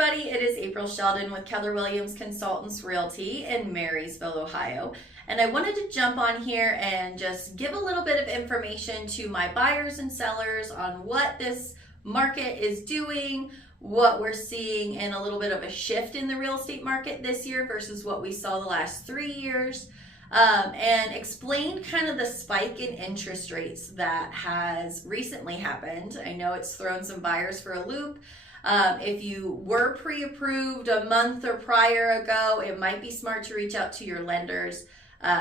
everybody, it is April Sheldon with Keller Williams Consultants Realty in Marysville, Ohio. And I wanted to jump on here and just give a little bit of information to my buyers and sellers on what this market is doing, what we're seeing, and a little bit of a shift in the real estate market this year versus what we saw the last 3 years. And explain kind of the spike in interest rates that has recently happened. I know it's thrown some buyers for a loop. If you were pre-approved a month or prior ago, it might be smart to reach out to your lenders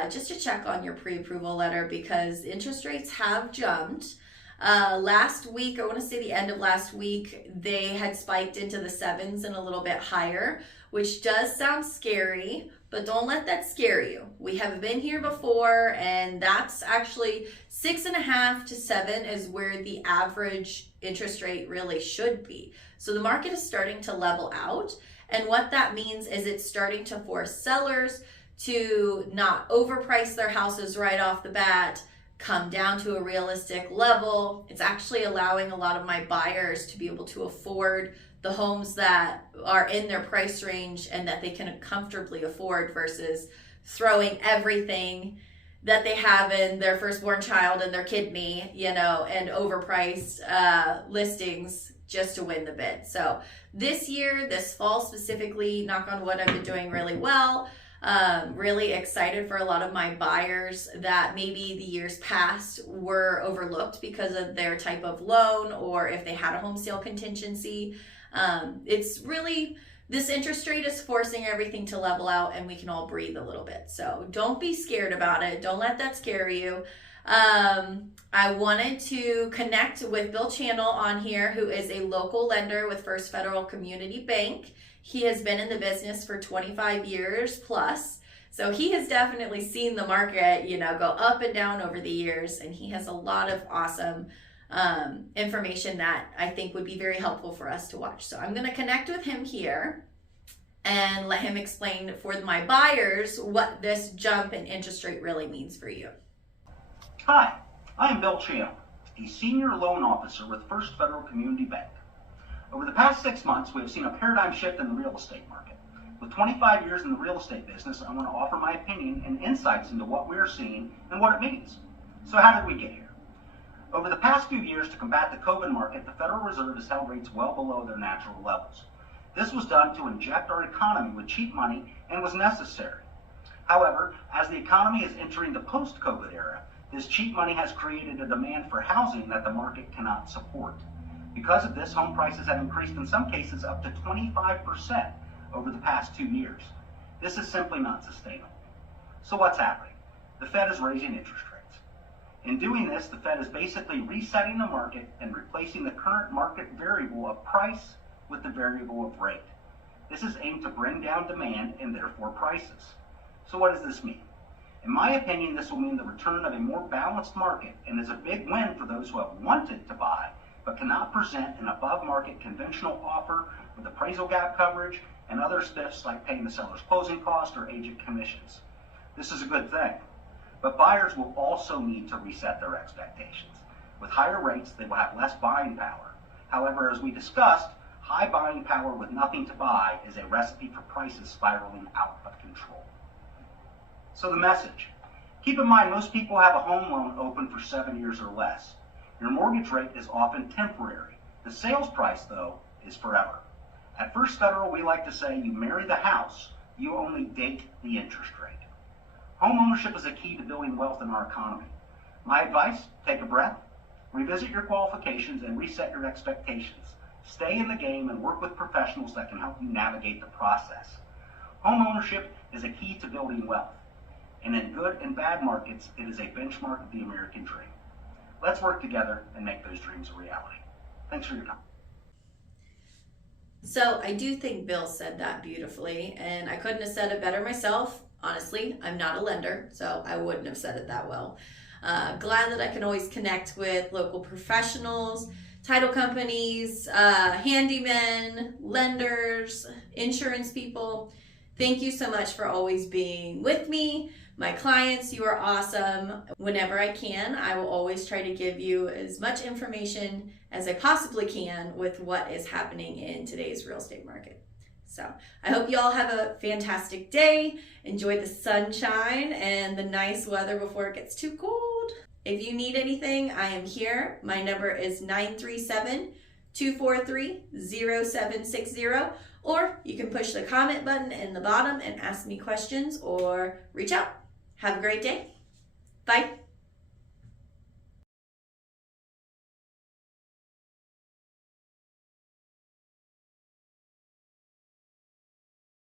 just to check on your pre-approval letter because interest rates have jumped. Last week, I want to say the end of last week, they had spiked into the sevens and a little bit higher, which does sound scary, but don't let that scare you. We have been here before, and that's actually 6.5 to 7 is where the average interest rate really should be. So the market is starting to level out, and what that means is it's starting to force sellers to not overprice their houses right off the bat, come down to a realistic level. It's actually allowing a lot of my buyers to be able to afford the homes that are in their price range and that they can comfortably afford versus throwing everything that they have in their firstborn child and their kidney, and overpriced listings just to win the bid. So this year, this fall specifically, knock on wood, I've been doing really well. Really excited for a lot of my buyers that maybe the years past were overlooked because of their type of loan or if they had a home sale contingency. It's really, this interest rate is forcing everything to level out and we can all breathe a little bit. So don't be scared about it. Don't let that scare you. I wanted to connect with Bill Channel on here, who is a local lender with First Federal Community Bank. He has been in the business for 25 years plus. So he has definitely seen the market, go up and down over the years. And he has a lot of awesome information that I think would be very helpful for us to watch. So I'm going to connect with him here and let him explain for my buyers what this jump in interest rate really means for you. Hi, I am Bill Channel, a senior loan officer with First Federal Community Bank. Over the past 6 months, we have seen a paradigm shift in the real estate market. With 25 years in the real estate business, I want to offer my opinion and insights into what we are seeing and what it means. So how did we get here? Over the past few years, to combat the COVID market, the Federal Reserve has held rates well below their natural levels. This was done to inject our economy with cheap money and was necessary. However, as the economy is entering the post-COVID era, this cheap money has created a demand for housing that the market cannot support. Because of this, home prices have increased in some cases up to 25% over the past 2 years. This is simply not sustainable. So what's happening? The Fed is raising interest rates. In doing this, the Fed is basically resetting the market and replacing the current market variable of price with the variable of rate. This is aimed to bring down demand and therefore prices. So what does this mean? In my opinion, this will mean the return of a more balanced market and is a big win for those who have wanted to buy but cannot present an above-market conventional offer with appraisal gap coverage and other spiffs like paying the seller's closing cost or agent commissions. This is a good thing, but buyers will also need to reset their expectations. With higher rates, they will have less buying power. However, as we discussed, high buying power with nothing to buy is a recipe for prices spiraling out of control. So the message. Keep in mind, most people have a home loan open for 7 years or less. Your mortgage rate is often temporary. The sales price, though, is forever. At First Federal, we like to say you marry the house, you only date the interest rate. Home ownership is a key to building wealth in our economy. My advice, take a breath, revisit your qualifications, and reset your expectations. Stay in the game and work with professionals that can help you navigate the process. Home ownership is a key to building wealth. And in good and bad markets, it is a benchmark of the American dream. Let's work together and make those dreams a reality. Thanks for your time. So I do think Bill said that beautifully, and I couldn't have said it better myself. Honestly, I'm not a lender, so I wouldn't have said it that well. Glad that I can always connect with local professionals, title companies, handymen, lenders, insurance people. Thank you so much for always being with me. My clients, you are awesome. Whenever I can, I will always try to give you as much information as I possibly can with what is happening in today's real estate market. So I hope you all have a fantastic day. Enjoy the sunshine and the nice weather before it gets too cold. If you need anything, I am here. My number is 937-243-0760, or you can push the comment button in the bottom and ask me questions or reach out. Have a great day. Bye.